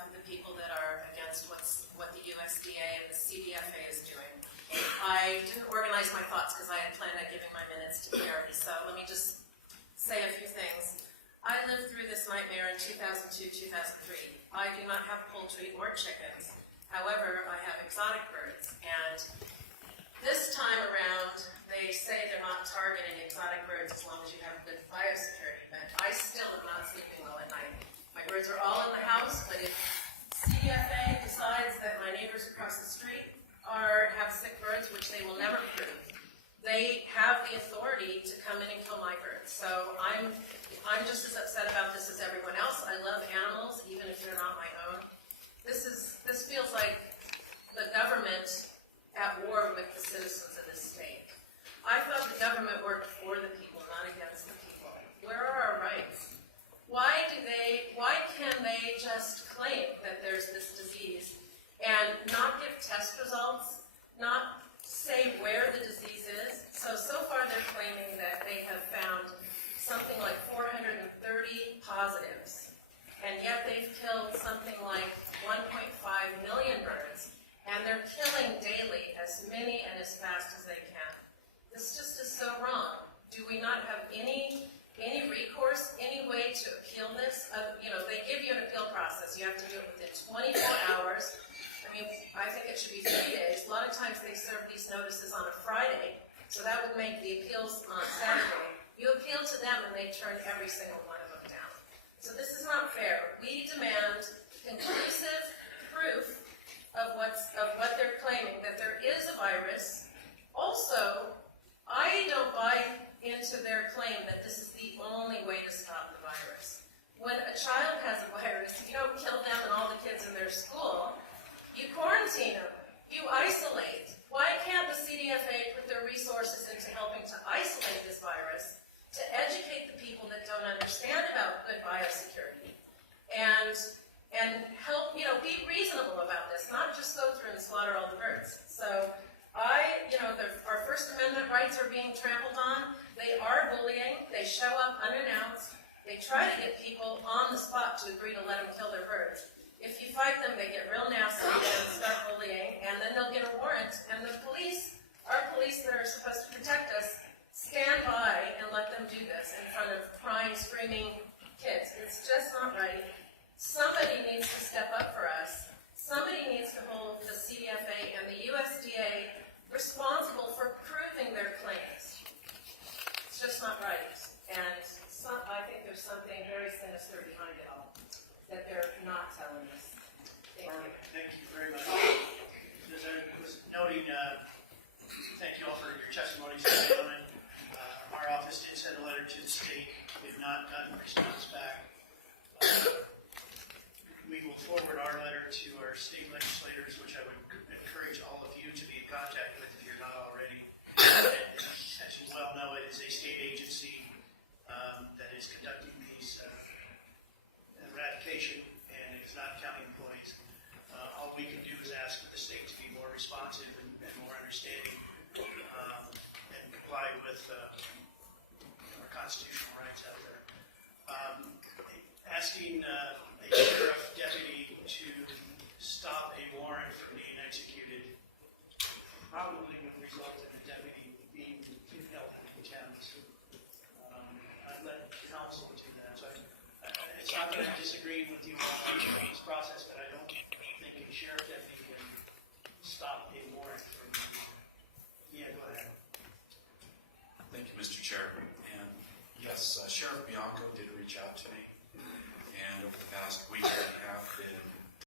behalf of the people that are against what the USDA and the CDFA is doing. I didn't organize my thoughts because I had planned on giving my minutes to Carrie, so let me just say a few things. I lived through this nightmare in 2002-2003. I do not have poultry or chickens. However, I have exotic birds, and this time around, they say they're not targeting exotic birds as long as you have good biosecurity, but I still am not sleeping well at night. My birds are all in the house, but if CDFA decides that my neighbors across the street have sick birds, which they will never prove, they have the authority to come in and kill my birds. So I'm just as upset about this as everyone else. I love animals, even if they're not my own. This feels like the government at war with the citizens of this state. I thought the government worked for the people, not against the people. Where are our rights? Why can they just claim that there's this disease and not give test results, not say where the disease is? So far they're claiming that they have found something like 430 positives, and yet they've killed something like 1.5 million birds, and they're killing daily as many and as fast as they can. This just is so wrong. Do we not have any recourse, any way to appeal this? They give you an appeal process. You have to do it within 24 hours. I mean, I think it should be 3 days. A lot of times they serve these notices on a Friday, so that would make the appeals on Saturday. You appeal to them and they turn every single one of them down. So this is not fair. We demand conclusive proof of what they're claiming, that there is a virus. Also, I don't buy into their claim that this is the only way to stop the virus. When a child has a virus, you don't kill them and all the kids in their school. You quarantine them. You isolate. Why can't the CDFA put their resources into helping to isolate this virus, to educate the people that don't understand about good biosecurity, and help, be reasonable about this, not just go through and slaughter all the birds. So our First Amendment rights are being trampled on. They are bullying. They show up unannounced. They try to get people on the spot to agree to let them kill their birds. If you fight them, they get real nasty and start bullying, and then they'll get a warrant, and the police, our police that are supposed to protect us, stand by and let them do this in front of crying, screaming kids. It's just not right. Somebody needs to step up for us. Somebody needs to hold the CDFA and the USDA responsible for proving their claims. It's just not right. And I think there's something very sinister behind it all that they're not telling us. Thank you. Thank you very much. As I was noting, thank you all for your testimonies. Our office did send a letter to the state. We have not gotten a response back. We will forward our letter to our state legislators, which I would encourage all of you to be in contact with if you're not already. As you well know, it is a state agency that is conducting these eradication, and it is not county employees. All we can do is ask the state to be more responsive and more understanding and comply with our constitutional rights out there. Asking a sheriff deputy to stop a warrant from being executed probably would result in the deputy being held in contempt. I'd let counsel do that. So it's not that I'm disagreeing with you on this process, but I don't think a sheriff deputy can stop a warrant from. Yeah, go ahead. Thank you, Mr. Chair. And yes, Sheriff Bianco did reach out to me, and over the past week and a half been